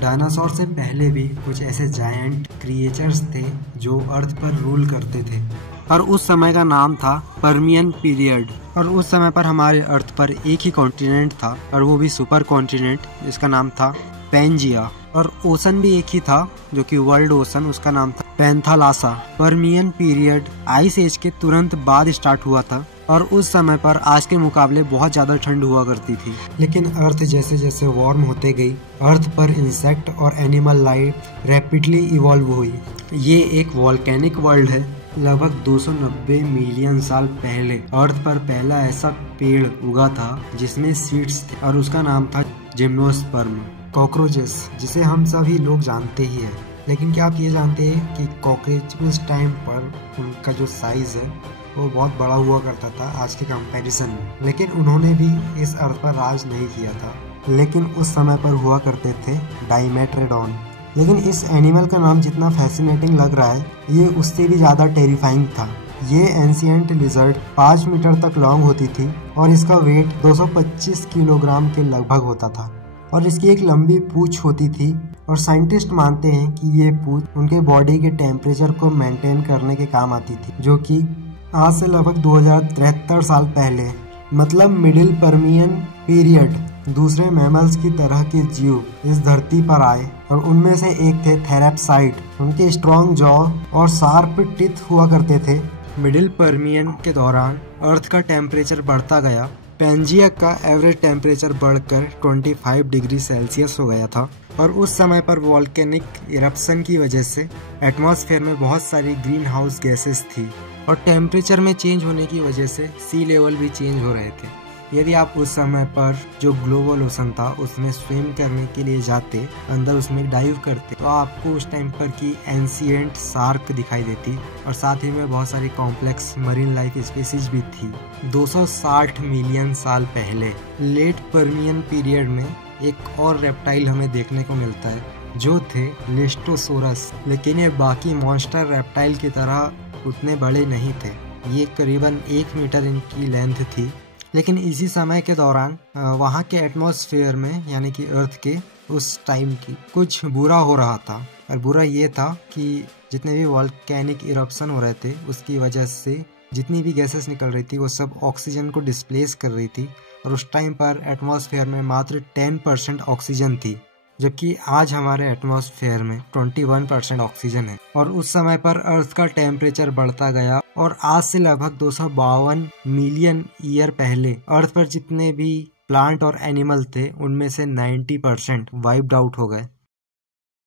Dinosaur से पहले भी कुछ ऐसे जायंट क्रिएचर्स थे जो अर्थ पर रूल करते थे और उस समय का नाम था पर्मियन पीरियड। और उस समय पर हमारे अर्थ पर एक ही कॉन्टिनेंट था और वो भी सुपर कॉन्टिनेंट, जिसका नाम था पेंजिया। और ओशन भी एक ही था जो कि वर्ल्ड ओशन, उसका नाम था Panthalassa. Permian period ice age के तुरंत बाद स्टार्ट हुआ था और उस समय पर आज के मुकाबले बहुत ज्यादा ठंड हुआ करती थी। लेकिन अर्थ जैसे जैसे वार्म होते गई, अर्थ पर इंसेक्ट और एनिमल लाइफ रैपिडली इवॉल्व हुई। ये एक वॉल्केनिक वर्ल्ड है। लगभग 290 मिलियन साल पहले अर्थ पर पहला ऐसा पेड़ उगा था जिसमें सीड्स थे और उसका नाम था जिम्नोस्पर्म। कॉकरोचेस, जिसे हम सभी लोग जानते ही हैं, लेकिन क्या आप ये जानते हैं कि कॉकरोच उस टाइम पर उनका जो साइज है वो बहुत बड़ा हुआ करता था आज के कंपैरिजन में। लेकिन उन्होंने भी इस अर्थ पर राज नहीं किया था। लेकिन उस समय पर हुआ करते थे डायमेट्रोडॉन। लेकिन इस एनिमल का नाम जितना फैसिनेटिंग लग रहा है, ये उससे भी ज़्यादा टेरिफाइंग था। ये एंशिएंट लिजर्ड 5 मीटर तक लॉन्ग होती थी और इसका वेट 225 किलोग्राम के लगभग होता था और इसकी एक लंबी पूंछ होती थी। और साइंटिस्ट मानते हैं कि ये पूंछ उनके बॉडी के टेम्परेचर को मेंटेन करने के काम आती थी, जो कि आज से लगभग 2073 साल पहले, मतलब मिडिल पर्मियन पीरियड, दूसरे मैमल्स की तरह के जीव इस धरती पर आए और उनमें से एक थे थेरेप्साइड। उनके स्ट्रॉन्ग जॉ और शार्प टीथ हुआ करते थे। मिडिल पर्मियन के दौरान अर्थ का टेम्परेचर बढ़ता गया। पेंजिया का एवरेज टेम्परेचर बढ़कर 25 डिग्री सेल्सियस हो गया था और उस समय पर वॉल्केनिक इरप्शन की वजह से एटमॉस्फेयर में बहुत सारी ग्रीन हाउस गैसेस थी और टेम्परेचर में चेंज होने की वजह से सी लेवल भी चेंज हो रहे थे। यदि आप उस समय पर जो ग्लोबल ओशन था उसमें स्विम करने के लिए जाते, अंदर उसमें डाइव करते, तो आपको उस टाइम पर की एंशिएंट शार्क दिखाई देती और साथ ही में बहुत सारी कॉम्प्लेक्स मरीन लाइफ स्पीसीज भी थी। 260 मिलियन साल पहले लेट पर्मियन पीरियड में एक और रेप्टाइल हमें देखने को मिलता है जो थे लिस्टोसोरस। लेकिन ये बाकी मॉन्स्टर रेप्टाइल की तरह उतने बड़े नहीं थे। ये करीबन 1 मीटर इनकी लेंथ थी। लेकिन इसी समय के दौरान वहाँ के एटमॉस्फेयर में, यानी कि अर्थ के उस टाइम की कुछ बुरा हो रहा था। और बुरा ये था कि जितने भी वॉल्केनिक इरप्शन हो रहे थे उसकी वजह से जितनी भी गैसेस निकल रही थी वो सब ऑक्सीजन को डिस्प्लेस कर रही थी और उस टाइम पर एटमॉस्फेयर में मात्र 10% ऑक्सीजन थी, जबकि आज हमारे एटमॉस्फेयर में 21% ऑक्सीजन है। और उस समय पर अर्थ का टेम्परेचर बढ़ता गया और आज से लगभग 252 मिलियन ईयर पहले अर्थ पर जितने भी प्लांट और एनिमल थे उनमें से 90% वाइप्ड आउट हो गए।